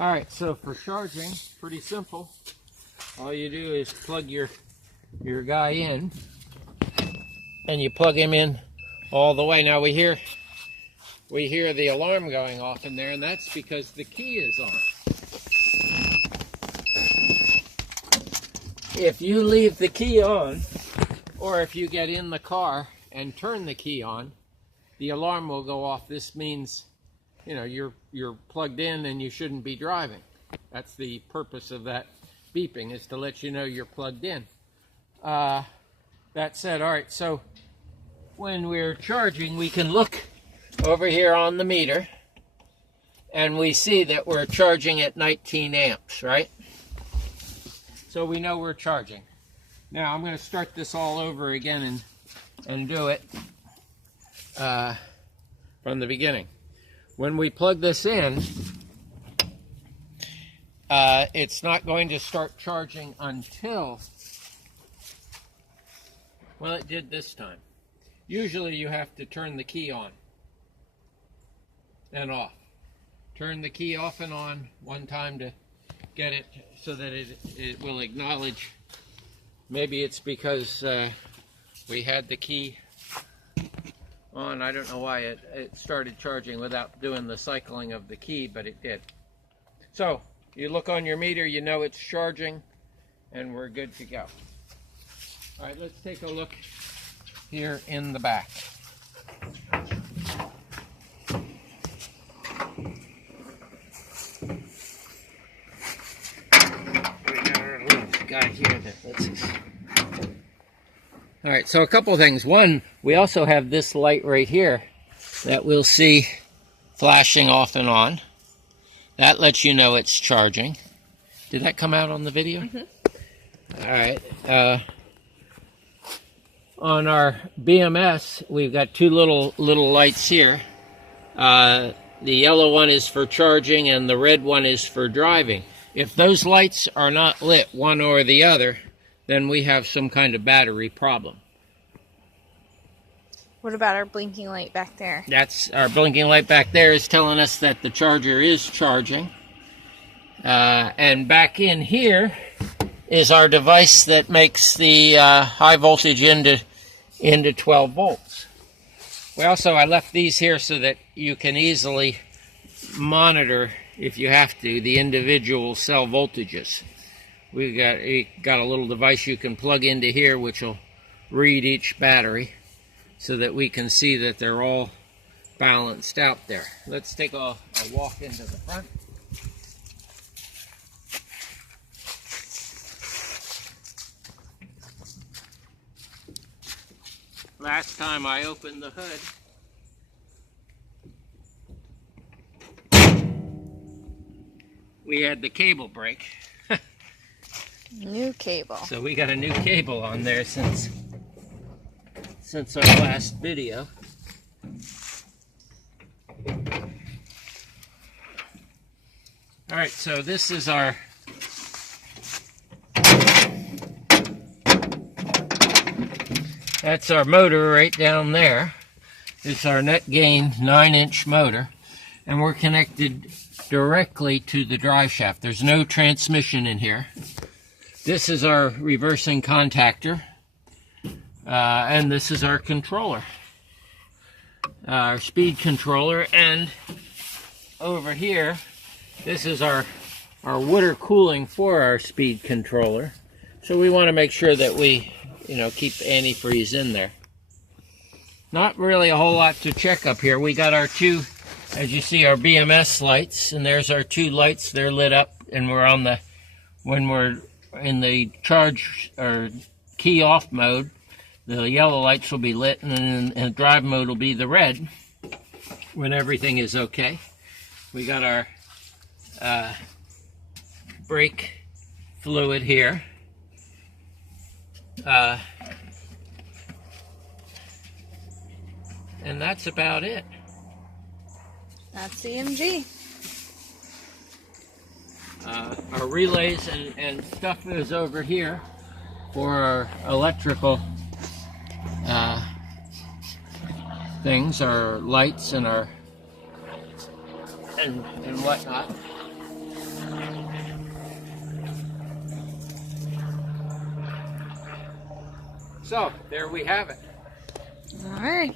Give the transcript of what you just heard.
Alright, so for charging, pretty simple. All you do is plug your guy in, and you plug him in all the way. Now we hear the alarm going off in there, and that's because the key is on. If you leave the key on, or if you get in the car and turn the key on, the alarm will go off. This means, you know, you're plugged in and you shouldn't be driving. That's the purpose of that beeping, is to let you know you're plugged in. That said, all right, so when we're charging, we can look over here on the meter, and we see that we're charging at 19 amps, right? So we know we're charging. Now I'm going to start this all over again and do it from the beginning. When we plug this in, it's not going to start charging until, well, it did this time. Usually you have to turn the key on and off. Turn the key off and on one time to get it so that it will acknowledge. Maybe it's because we had the key on. I don't know why it started charging without doing the cycling of the key, but it did. So you look on your meter, you know it's charging, and we're good to go. All right, let's take a look here in the back. We got our little guy here that lets us. All right, so a couple of things. One, we also have this light right here that we'll see flashing off and on. That lets you know it's charging. Did that come out on the video? Mm-hmm. All right. On our BMS, we've got two little lights here. The yellow one is for charging and the red one is for driving. If those lights are not lit, one or the other, then we have some kind of battery problem. What about our blinking light back there? That's our blinking light back there is telling us that the charger is charging. And back in here is our device that makes the high voltage into 12 volts. I left these here so that you can easily monitor, if you have to, the individual cell voltages. We got a little device you can plug into here which will read each battery so that we can see that they're all balanced out there. Let's take a walk into the front. Last time I opened the hood, we had the cable break. New cable. So we got a new cable on there since our last video. All right, so this is our that's our motor right down there. It's our net gain 9-inch motor, and we're connected directly to the drive shaft. There's no transmission in here. This is our reversing contactor, and this is our controller, our speed controller. And over here, this is our water cooling for our speed controller. So we want to make sure that we, keep antifreeze in there. Not really a whole lot to check up here. We got our two, as you see, our BMS lights, and there's our two lights. They're lit up, and when we're in the charge or key off mode, the yellow lights will be lit, and then in drive mode will be the red when everything is okay. We got our brake fluid here. And that's about it. That's CMG. Our relays and stuff is over here for our electrical things, our lights and our and whatnot. So, there we have it. All right.